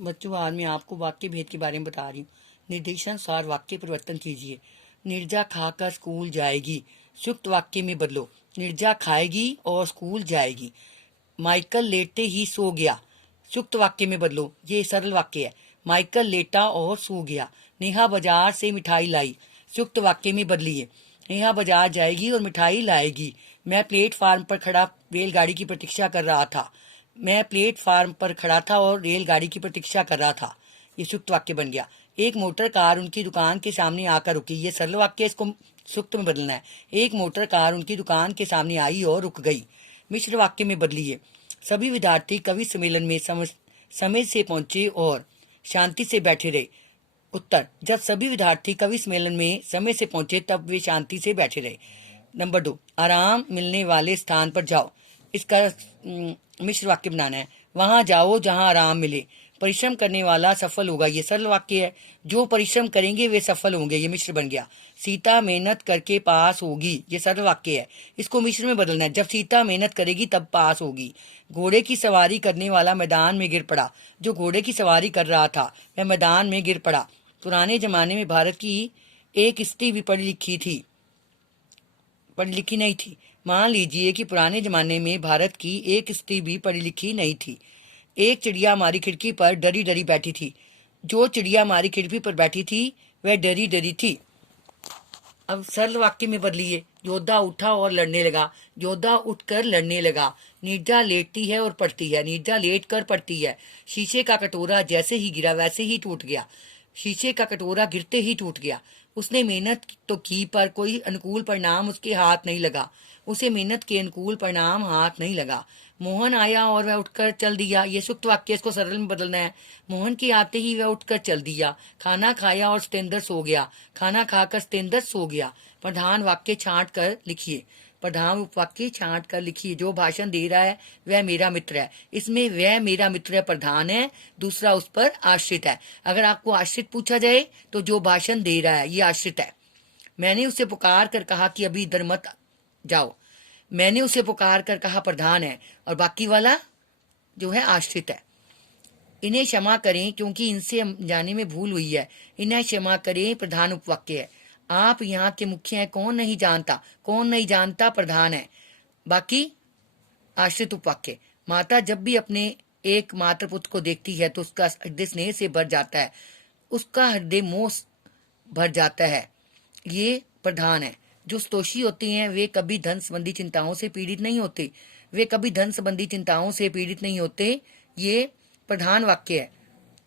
बच्चों, आज मैं आपको वाक्य भेद के बारे में बता रही हूँ। निर्देशानुसार वाक्य परिवर्तन कीजिए। निर्जा खाकर स्कूल जाएगी, संयुक्त वाक्य में बदलो। निर्जा खाएगी और स्कूल जाएगी। माइकल लेटे ही सो गया, संयुक्त वाक्य में बदलो। ये सरल वाक्य है। माइकल लेटा और सो गया। नेहा बाजार से मिठाई लाई, संयुक्त वाक्य में बदलिए। नेहा बाजार जाएगी और मिठाई लाएगी। मैं प्लेटफार्म पर खड़ा रेलगाड़ी की प्रतीक्षा कर रहा था। मैं प्लेटफार्म पर खड़ा था और रेलगाड़ी की प्रतीक्षा कर रहा था। ये संयुक्त वाक्य बन गया। एक मोटर कार उनकी दुकान के सामने आकर रुकी। ये सरल वाक्य, इसको संयुक्त में बदलना है। एक मोटर कार उनकी दुकान के सामने आई और रुक गई। मिश्र वाक्य में बदलिए। सभी विद्यार्थी कवि सम्मेलन में समय से पहुंचे और शांति से बैठे रहे। उत्तर, जब सभी विद्यार्थी कवि सम्मेलन में समय से पहुंचे तब वे शांति से बैठे रहे। नंबर 2, आराम मिलने वाले स्थान पर जाओ। इसका मिश्र वाक्य बनाना है। वहां जाओ जहां आराम मिले। परिश्रम करने वाला सफल होगा। ये सरल वाक्य है। जो परिश्रम करेंगे वे सफल होंगे। ये मिश्र बन गया। सीता मेहनत करके पास होगी। ये सरल वाक्य है। इसको मिश्र में बदलना है। जब सीता मेहनत करेगी तब पास होगी। घोड़े की सवारी करने वाला मैदान में गिर पड़ा। जो घोड़े की सवारी कर रहा था वह मैदान में गिर पड़ा। पुराने जमाने में भारत की एक स्त्री भी पढ़ी लिखी नहीं थी। मान लीजिए कि पुराने जमाने में भारत की एक स्त्री भी पढ़ी लिखी नहीं थी। एक चिड़िया हमारी खिड़की पर डरी डरी बैठी थी। जो चिड़िया हमारी खिड़की पर बैठी थी वह डरी डरी थी। अब सरल वाक्य में बदलिए। योद्धा उठा और लड़ने लगा। योद्धा उठकर लड़ने लगा। नीरजा लेटती है और पढ़ती है। नीरजा लेट कर पढ़ती है। शीशे का कटोरा जैसे ही गिरा वैसे ही टूट गया। शीशे का कटोरा गिरते ही टूट गया। उसने मेहनत तो की पर कोई अनुकूल परिणाम उसके हाथ नहीं लगा। उसे मेहनत के अनुकूल परिणाम हाथ नहीं लगा। मोहन आया और वह उठकर चल दिया। ये संयुक्त वाक्य, इसको सरल में बदलना है। मोहन के आते ही वह उठकर चल दिया। खाना खाया और सतेंद्र सो गया। खाना खाकर सतेंद्र सो गया। प्रधान वाक्य छांट कर लिखिए। प्रधान उपवाक्य छांट कर लिखिए। जो भाषण दे रहा है वह मेरा मित्र है। इसमें वह मेरा मित्र है प्रधान है, दूसरा उस पर आश्रित है। अगर आपको आश्रित पूछा जाए तो जो भाषण दे रहा है ये आश्रित है। मैंने उसे पुकार कर कहा कि अभी इधर मत जाओ। मैंने उसे पुकार कर कहा प्रधान है, और बाकी वाला जो है आश्रित है। इन्हें क्षमा करें क्योंकि इनसे जाने में भूल हुई है। इन्हें क्षमा करें प्रधान उपवाक्य है। आप यहाँ के मुख्य हैं, कौन नहीं जानता। कौन नहीं जानता प्रधान है, बाकी आश्रित उपवाक्य। माता जब भी अपने एक मात्र पुत्र को देखती है तो उसका हृदय स्नेह से भर जाता है। उसका हृदय मोह भर जाता है। ये प्रधान है। जो स्तोषी होते हैं वे कभी धन संबंधी चिंताओं से पीड़ित नहीं होते। वे कभी धन संबंधी चिंताओं से पीड़ित नहीं होते। ये प्रधान वाक्य है।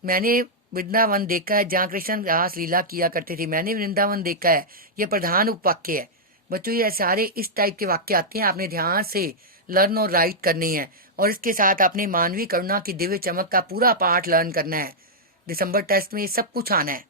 मैंने वृंदावन देखा है जहाँ कृष्ण रास लीला किया करते थे। मैंने वृंदावन देखा है। यह प्रधान उपवाक्य है। बच्चों, ये सारे इस टाइप के वाक्य आते हैं। आपने ध्यान से लर्न और राइट करनी है, और इसके साथ आपने मानवीय करुणा की दिव्य चमक का पूरा पाठ लर्न करना है। दिसंबर टेस्ट में सब कुछ आना है।